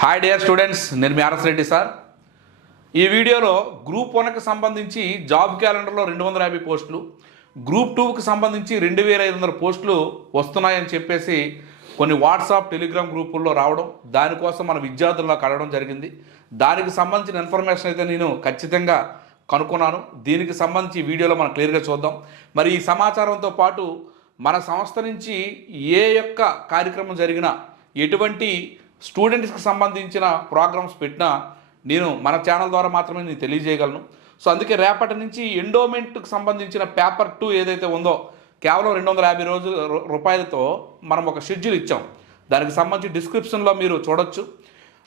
Hi dear students నేను మీ RS Reddy sir. ఈ వీడియోలో గ్రూప్ వన్కి సంబంధించి జాబ్ క్యాలెండర్లో రెండు వందల యాభై పోస్టులు గ్రూప్ టూకి సంబంధించి రెండు వేల ఐదు వందల పోస్టులు వస్తున్నాయని చెప్పేసి కొన్ని వాట్సాప్ టెలిగ్రామ్ గ్రూపుల్లో రావడం దానికోసం మన విద్యార్థుల్లో కడగడం జరిగింది. దానికి సంబంధించిన ఇన్ఫర్మేషన్ అయితే నేను ఖచ్చితంగా కనుక్కున్నాను. దీనికి సంబంధించి వీడియోలో మనం క్లియర్గా చూద్దాం. మరి ఈ సమాచారంతో పాటు మన సంస్థ నుంచి ఏ యొక్క కార్యక్రమం జరిగినా ఎటువంటి స్టూడెంట్స్కి సంబంధించిన ప్రోగ్రామ్స్ పెట్టినా నేను మన ఛానల్ ద్వారా మాత్రమే నేను తెలియజేయగలను. సో అందుకే రేపటి నుంచి ఎండోమెంట్కి సంబంధించిన పేపర్ టూ ఏదైతే ఉందో కేవలం రెండు వందల యాభై రోజుల రూపాయలతో మనం ఒక షెడ్యూల్ ఇచ్చాం. దానికి సంబంధించి డిస్క్రిప్షన్లో మీరు చూడొచ్చు.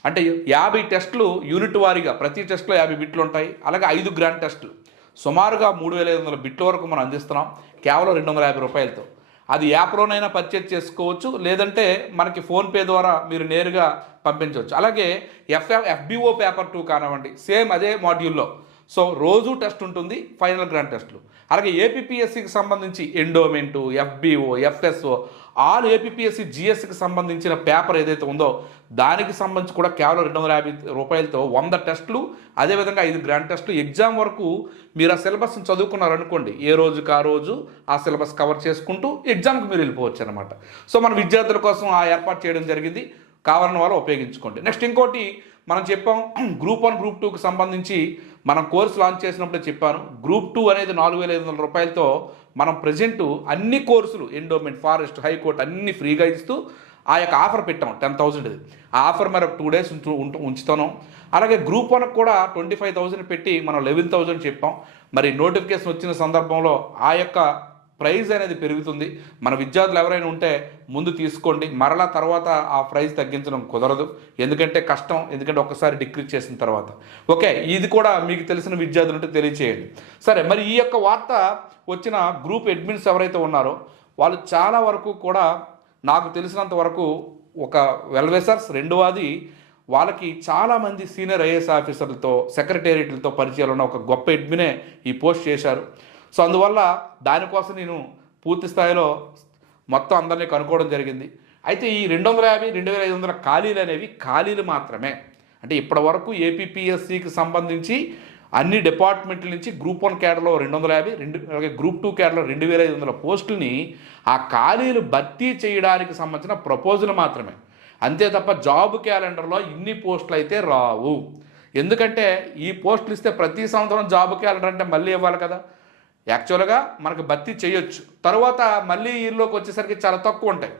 అంటే యాభై టెస్టులు యూనిట్ వారీగా ప్రతి టెస్ట్లో యాభై బిట్లు ఉంటాయి. అలాగే ఐదు గ్రాండ్ టెస్టులు. సుమారుగా మూడు వేల ఐదు వందల బిట్ల వరకు మనం అందిస్తున్నాం కేవలం రెండు వందల యాభై రూపాయలతో. అది యాప్లోనైనా పర్చేజ్ చేసుకోవచ్చు లేదంటే మనకి ఫోన్పే ద్వారా మీరు నేరుగా పంపించవచ్చు. అలాగే ఎఫ్ ఎఫ్బిఓ పేపర్ టూ కానివ్వండి సేమ్ అదే మాడ్యూల్లో సో రోజు టెస్ట్ ఉంటుంది ఫైనల్ గ్రాండ్ టెస్ట్లు. అలాగే ఏపీఎస్సికి సంబంధించి endowment FBO FSO all APSC జిఎస్సికి సంబంధించిన పేపర్ ఏదైతే ఉందో దానికి సంబంధించి కూడా కేవలం రెండు వందల యాభై రూపాయలతో వంద టెస్టులు అదేవిధంగా ఐదు గ్రాండ్ టెస్టులు. ఎగ్జామ్ వరకు మీరు ఆ సిలబస్ని చదువుకున్నారనుకోండి ఏ రోజుకి ఆ రోజు ఆ సిలబస్ కవర్ చేసుకుంటూ ఎగ్జామ్కి మీరు వెళ్ళిపోవచ్చు అనమాట సో మన విద్యార్థుల కోసం ఆ ఏర్పాటు చేయడం జరిగింది కావాలని వాళ్ళు ఉపయోగించుకోండి. నెక్స్ట్ ఇంకోటి మనం చెప్పాం గ్రూప్ వన్ గ్రూప్ టూకి సంబంధించి మనం కోర్స్ లాంచ్ చేసినప్పుడే చెప్పాను గ్రూప్ టూ అనేది నాలుగు వేల ఐదు వందల రూపాయలతో మనం ప్రజెంట్ అన్ని కోర్సులు ఎండోమెంట్ ఫారెస్ట్ హైకోర్టు అన్ని ఫ్రీగా ఇస్తూ ఆ యొక్క ఆఫర్ పెట్టాం టెన్ థౌసండ్ ఆ ఆఫర్ మరి టూ డేస్ ఉంచు ఉంచుతాను. అలాగే గ్రూప్ వన్కి కూడా ట్వంటీ ఫైవ్ థౌసండ్ పెట్టి మనం లెవెన్ థౌసండ్ చెప్పాం. మరి నోటిఫికేషన్ వచ్చిన సందర్భంలో ఆ యొక్క ప్రైజ్ అనేది పెరుగుతుంది. మన విద్యార్థులు ఎవరైనా ఉంటే ముందు తీసుకోండి. మరలా తర్వాత ఆ ప్రైజ్ తగ్గించడం కుదరదు. ఎందుకంటే కష్టం. ఎందుకంటే ఒక్కసారి డిక్రీజ్ చేసిన తర్వాత. ఓకే ఇది కూడా మీకు తెలిసిన విద్యార్థులు ఉంటే తెలియచేయండి. సరే మరి ఈ యొక్క వార్త వచ్చిన గ్రూప్ అడ్మిన్స్ ఎవరైతే ఉన్నారో వాళ్ళు చాలా వరకు కూడా నాకు తెలిసినంత వరకు ఒక వెల్వేసర్స్ రెండవది వాళ్ళకి చాలామంది సీనియర్ ఐఏఎస్ ఆఫీసర్లతో సెక్రటేరియట్లతో పరిచయాలు ఉన్న ఒక గొప్ప అడ్మినే ఈ పోస్ట్ చేశారు. సో అందువల్ల దానికోసం నేను పూర్తి స్థాయిలో మొత్తం అందరినీ కనుక్కోవడం జరిగింది. అయితే ఈ రెండు వందల యాభై రెండు వేల ఐదు వందల ఖాళీలు అనేవి ఖాళీలు మాత్రమే. అంటే ఇప్పటి వరకు ఏపీపీఎస్సికి సంబంధించి అన్ని డిపార్ట్మెంట్ల నుంచి గ్రూప్ వన్ క్యాడర్లో రెండు వందల యాభై రెండు అలాగే గ్రూప్ టూ క్యాడర్లో రెండు వేల ఐదు వందల పోస్టుల్ని ఆ ఖాళీలు భర్తీ చేయడానికి సంబంధించిన ప్రపోజల్ మాత్రమే. అంతే తప్ప జాబ్ క్యాలెండర్లో ఇన్ని పోస్టులు అయితే రావు. ఎందుకంటే ఈ పోస్టులు ఇస్తే ప్రతి సంవత్సరం జాబ్ క్యాలెండర్ అంటే మళ్ళీ ఇవ్వాలి కదా. యాక్చువల్గా మనకు భర్తీ చేయొచ్చు. తర్వాత మళ్ళీ ఈలోకి వచ్చేసరికి చాలా తక్కువ ఉంటాయి.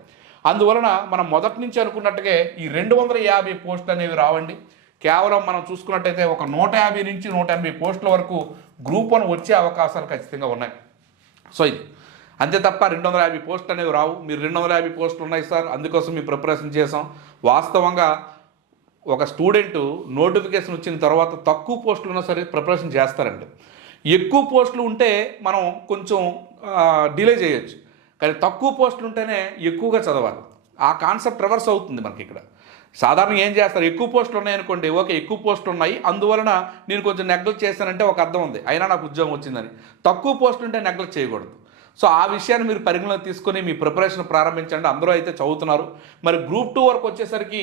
అందువలన మనం మొదటి నుంచి అనుకున్నట్టుగా ఈ రెండు వందల యాభై పోస్టులు అనేవి రావండి. కేవలం మనం చూసుకున్నట్టయితే ఒక నూట యాభై నుంచి నూట ఎనభై పోస్టుల వరకు గ్రూప్ వన్ వచ్చే అవకాశాలు ఖచ్చితంగా ఉన్నాయి. సో ఇది. అంతే తప్ప రెండు వందల యాభై పోస్టులు అనేవి రావు. మీరు రెండు వందల యాభై పోస్టులు ఉన్నాయి సార్. అందుకోసం మేము ప్రిపరేషన్ చేసాం వాస్తవంగా ఒక స్టూడెంట్ నోటిఫికేషన్ వచ్చిన తర్వాత తక్కువ పోస్టులు ఉన్నా సరే ప్రిపరేషన్ చేస్తారండి. ఎక్కువ పోస్టులు ఉంటే మనం కొంచెం డిలే చేయొచ్చు. కానీ తక్కువ పోస్టులు ఉంటేనే ఎక్కువగా చదవాలి. ఆ కాన్సెప్ట్ రివర్స్ అవుతుంది మనకి ఇక్కడ. సాధారణంగా ఏం చేస్తారు? ఎక్కువ పోస్టులు ఉన్నాయనుకోండి ఓకే ఎక్కువ పోస్టులు ఉన్నాయి. అందువలన నేను కొంచెం నెగ్లెక్ట్ చేశానంటే ఒక అర్థం ఉంది. అయినా నాకు ఉద్యోగం వచ్చిందని. తక్కువ పోస్టులు ఉంటే నెగ్లెక్ట్ చేయకూడదు. సో ఆ విషయాన్ని మీరు పరిగణలో తీసుకొని మీ ప్రిపరేషన్ ప్రారంభించండి. అందరూ అయితే చదువుతున్నారు. మరి గ్రూప్ టూ వరకు వచ్చేసరికి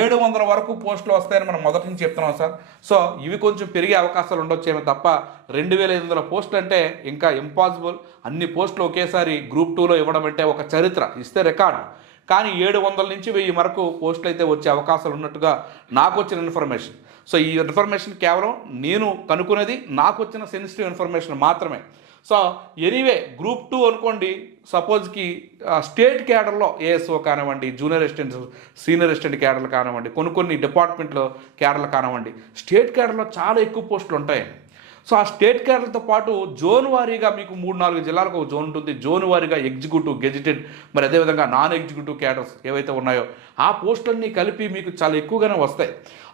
ఏడు వందల వరకు పోస్టులు వస్తాయని మనం మొదటి నుంచి చెప్తున్నాం సార్. సో ఇవి కొంచెం పెరిగే అవకాశాలు ఉండొచ్చేమో తప్ప రెండు వేల ఐదు వందల పోస్టులు అంటే ఇంకా ఇంపాసిబుల్. అన్ని పోస్టులు ఒకేసారి గ్రూప్ టూలో ఇవ్వడం అంటే ఒక చరిత్ర. ఇస్తే రికార్డు. కానీ ఏడు వందల నుంచి వెయ్యి వరకు పోస్టులు అయితే వచ్చే అవకాశాలు ఉన్నట్టుగా నాకు వచ్చిన ఇన్ఫర్మేషన్. సో ఈ ఇన్ఫర్మేషన్ కేవలం నేను కనుక్కునేది నాకు వచ్చిన సెన్సిటివ్ ఇన్ఫర్మేషన్ మాత్రమే. సో ఎనీవే గ్రూప్ టూ అనుకోండి సపోజ్కి స్టేట్ క్యాడర్లో ఏఎస్ఓ కానివ్వండి జూనియర్ అసిస్టెంట్ సీనియర్ అసిస్టెంట్ క్యాడర్లు కానివ్వండి కొన్ని కొన్ని డిపార్ట్మెంట్లో క్యాడర్లు కానివ్వండి స్టేట్ క్యాడర్లో చాలా ఎక్కువ పోస్టులు ఉంటాయి సో ఆ స్టేట్ క్యాడర్లతో పాటు జోన్ వారీగా మీకు మూడు నాలుగు జిల్లాలకు ఒక జోన్ ఉంటుంది. జోన్ వారీగా ఎగ్జిక్యూటివ్ గెజిటెడ్ మరి అదేవిధంగా నాన్ ఎగ్జిక్యూటివ్ క్యాడర్స్ ఏవైతే ఉన్నాయో ఆ పోస్టులన్నీ కలిపి మీకు చాలా ఎక్కువగానే వస్తాయి.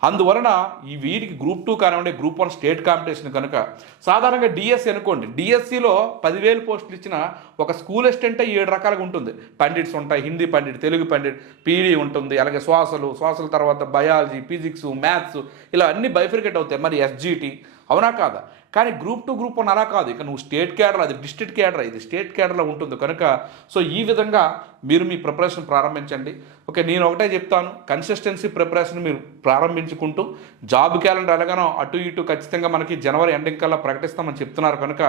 అందువలన ఈ వీటికి గ్రూప్ టూ కానివ్వండి గ్రూప్ వన్ స్టేట్ కాంపిటీషన్ కనుక సాధారణంగా డిఎస్సి అనుకోండి. డిఎస్సిలో పదివేలు పోస్టులు ఇచ్చిన ఒక స్కూల్ అసిస్టెంటే ఏడు రకాలుగా ఉంటుంది. పండిట్స్ ఉంటాయి. హిందీ పండిట్ తెలుగు పండిట్ పీడీ ఉంటుంది. అలాగే శ్వాసలు శ్వాసల తర్వాత బయాలజీ ఫిజిక్స్ మ్యాథ్స్ ఇలా అన్ని బైఫికేట్ అవుతాయి. మరి ఎస్జీటీ అవునా కాదా? కానీ గ్రూప్ టు గ్రూప్ వన్ అలా కాదు. ఇక నువ్వు స్టేట్ క్యాడర్ అది డిస్ట్రిక్ట్ క్యాడర్ ఇది స్టేట్ క్యాడర్లో ఉంటుంది కనుక సో ఈ విధంగా మీరు మీ ప్రిపరేషన్ ప్రారంభించండి. ఓకే నేను ఒకటే చెప్తాను. కన్సిస్టెన్సీ ప్రిపరేషన్ మీరు ప్రారంభించుకుంటూ జాబ్ క్యాలెండర్ ఎలాగనో అటు ఇటు ఖచ్చితంగా మనకి జనవరి ఎండింగ్ కల్లా ప్రకటిస్తామని చెప్తున్నారు కనుక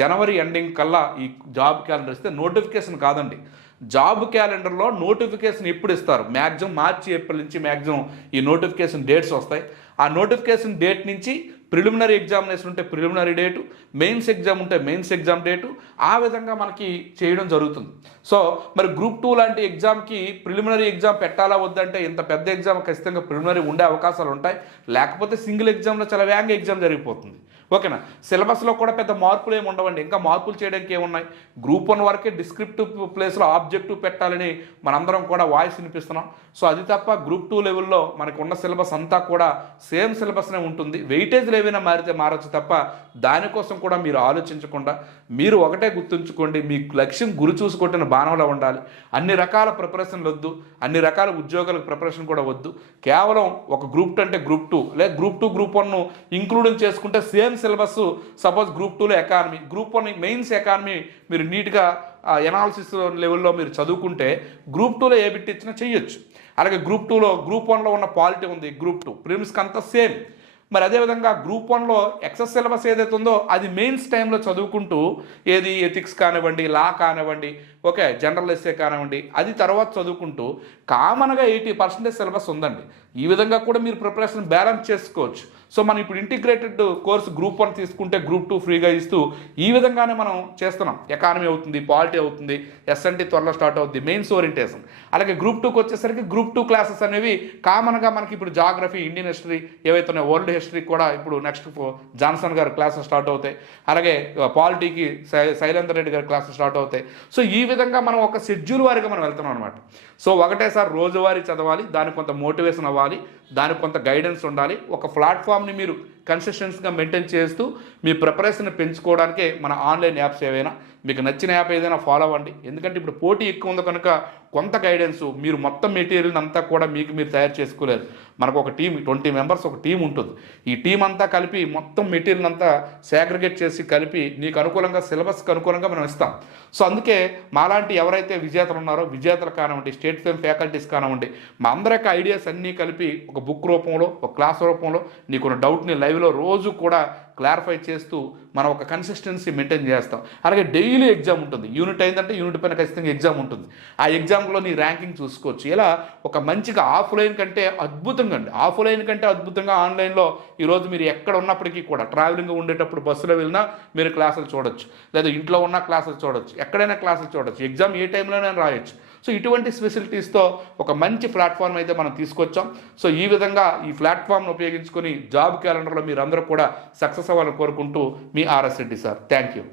జనవరి ఎండింగ్ కల్లా ఈ జాబ్ క్యాలెండర్ ఇస్తే నోటిఫికేషన్ కాదండి. జాబ్ క్యాలెండర్లో నోటిఫికేషన్ ఎప్పుడు ఇస్తారు? మ్యాక్సిమం మార్చి ఏప్రిల్ నుంచి మ్యాక్సిమం ఈ నోటిఫికేషన్ డేట్స్ వస్తాయి. ఆ నోటిఫికేషన్ డేట్ నుంచి ప్రిలిమినరీ ఎగ్జామినేషన్ ఉంటే ప్రిలిమినరీ డేటు మెయిన్స్ ఎగ్జామ్ ఉంటే మెయిన్స్ ఎగ్జామ్ డేటు ఆ విధంగా మనకి చేయడం జరుగుతుంది. సో మరి గ్రూప్ టూ లాంటి ఎగ్జామ్కి ప్రిలిమినరీ ఎగ్జామ్ పెట్టాలా వద్దంటే ఇంత పెద్ద ఎగ్జామ్ ఖచ్చితంగా ప్రిలిమినరీ ఉండే అవకాశాలు ఉంటాయి. లేకపోతే సింగిల్ ఎగ్జామ్లో చాలా వేగంగా ఎగ్జామ్ జరిగిపోతుంది. ఓకేనా? సిలబస్లో కూడా పెద్ద మార్పులు ఏమి ఉండవండి. ఇంకా మార్పులు చేయడానికి ఏమున్నాయి? గ్రూప్ వన్ వరకే డిస్క్రిప్టివ్ ప్లేస్లో ఆబ్జెక్టివ్ పెట్టాలని మనందరం కూడా వాయిస్ వినిపిస్తున్నాం. సో అది తప్ప గ్రూప్ టూ లెవెల్లో మనకు ఉన్న సిలబస్ అంతా కూడా సేమ్ సిలబస్నే ఉంటుంది. వెయిటేజ్లు ఏవైనా మారితే మారచ్చు తప్ప దానికోసం కూడా మీరు ఆలోచించకుండా మీరు ఒకటే గుర్తుంచుకోండి మీ లక్ష్యం గురి చూసుకొట్టిన బాణంలో ఉండాలి. అన్ని రకాల ప్రిపరేషన్లు వద్దు. అన్ని రకాల ఉద్యోగాలకు ప్రిపరేషన్ కూడా వద్దు. కేవలం ఒక గ్రూప్ టూ అంటే గ్రూప్ టూ. లేదా group two group one including చేసుకుంటే సేమ్ సిలబస్ సపోజ్ గ్రూప్ టూలో economy group one mains economy మీరు నీట్గా ఎనాలిసిస్ లెవెల్లో మీరు చదువుకుంటే గ్రూప్ టూలో ఏ బిట్ ఇచ్చినా చెయ్యొచ్చు. అలాగే గ్రూప్ టూలో గ్రూప్ వన్లో ఉన్న పాలిటీ ఉంది గ్రూప్ టూ ప్రిమ్స్కి అంతా సేమ్ మరి అదేవిధంగా గ్రూప్ వన్లో ఎక్సెస్ సిలబస్ ఏదైతే ఉందో అది మెయిన్స్ టైంలో చదువుకుంటూ ఏది ఎథిక్స్ కానివ్వండి లా కానివ్వండి ఓకే జనరల్ ఎస్ఏ కానివ్వండి అది తర్వాత చదువుకుంటూ కామన్గా ఎయిటీ పర్సెంటేజ్ సిలబస్ ఉందండి. ఈ విధంగా కూడా మీరు ప్రిపరేషన్ బ్యాలెన్స్ చేసుకోవచ్చు. సో మనం ఇప్పుడు ఇంటిగ్రేటెడ్ కోర్స్ గ్రూప్ వన్ తీసుకుంటే గ్రూప్ టూ ఫ్రీగా ఇస్తూ ఈ విధంగానే మనం చేస్తున్నాం. ఎకానమీ అవుతుంది పాలిటీ అవుతుంది ఎస్ఎన్టీ త్వరలో స్టార్ట్ అవుతుంది మెయిన్స్ ఓరియంటేషన్. అలాగే గ్రూప్ టూకి వచ్చేసరికి గ్రూప్ టూ క్లాసెస్ అనేవి కామన్గా మనకి ఇప్పుడు జాగ్రఫీ ఇండియన్ హిస్టరీ ఏవైతే ఉన్నాయో వరల్డ్ హిస్టరీ కూడా ఇప్పుడు నెక్స్ట్ జాన్సన్ గారు క్లాసెస్ స్టార్ట్ అవుతాయి. అలాగే పాలిటీకి శైలేంద్ర రెడ్డి గారి క్లాసెస్ స్టార్ట్ అవుతాయి. సో ఈ విధంగా మనం ఒక షెడ్యూల్ వారిగా మనం వెళ్తున్నాం అనమాట సో ఒకటేసారి రోజువారీ చదవాలి దానికి కొంత మోటివేషన్ అవ్వాలి దానికి కొంత గైడెన్స్ ఉండాలి. ఒక ప్లాట్ఫామ్ని మీరు కన్సిస్టెన్స్గా మెయింటైన్ చేస్తూ మీ ప్రిపరేషన్ పెంచుకోవడానికే మన ఆన్లైన్ యాప్స్ ఏవైనా. మీకు నచ్చిన యాప్ ఏదైనా ఫాలో అవ్వండి. ఎందుకంటే ఇప్పుడు పోటీ ఎక్కువ ఉంది కనుక కొంత గైడెన్స్ మీరు మొత్తం మెటీరియల్ అంతా కూడా మీకు మీరు తయారు చేసుకోలేరు. మనకు ఒక టీం ట్వంటీ మెంబర్స్ ఒక టీం ఉంటుంది. ఈ టీం అంతా కలిపి మొత్తం మెటీరియల్ అంతా సాగ్రిగేట్ చేసి కలిపి నీకు అనుకూలంగా సిలబస్కి అనుకూలంగా మనం ఇస్తాం. సో అందుకే మాలాంటి ఎవరైతే విజేతలు ఉన్నారో విజేతలు కానివ్వండి స్టేట్ ఫేమ్ ఫ్యాకల్టీస్ కానివ్వండి మా అందరి యొక్క ఐడియాస్ అన్నీ కలిపి ఒక బుక్ రూపంలో ఒక క్లాస్ రూపంలో నీకున్న డౌట్ని లైవ్లో రోజు కూడా క్లారిఫై చేస్తూ మనం ఒక కన్సిస్టెన్సీ మెయింటైన్ చేస్తాం. అలాగే డైలీ ఎగ్జామ్ ఉంటుంది. యూనిట్ అయిందంటే యూనిట్ పైన ఖచ్చితంగా ఎగ్జామ్ ఉంటుంది. ఆ ఎగ్జామ్లో నీ ర్యాంకింగ్ చూసుకోవచ్చు. ఇలా ఒక మంచిగా ఆఫ్లైన్ కంటే అద్భుతంగా అండి. ఆఫ్లైన్ కంటే అద్భుతంగా ఆన్లైన్లో ఈరోజు మీరు ఎక్కడ ఉన్నప్పటికీ కూడా ట్రావెలింగ్ ఉండేటప్పుడు బస్సులో వెళ్ళినా మీరు క్లాసులు చూడొచ్చు. లేదా ఇంట్లో ఉన్న క్లాసులు చూడొచ్చు. ఎక్కడైనా క్లాసులు చూడొచ్చు. ఎగ్జామ్ ఏ టైంలోనే రాయొచ్చు. సో ఇటువంటి ఫెసిలిటీస్తో ఒక మంచి ప్లాట్ఫామ్ అయితే మనం తీసుకొచ్చాం. సో ఈ విధంగా ఈ ప్లాట్ఫామ్ను ఉపయోగించుకొని జాబ్ క్యాలెండర్లో మీరందరూ కూడా సక్సెస్ అవ్వాలని కోరుకుంటూ మీ RS Reddy sir. Thank you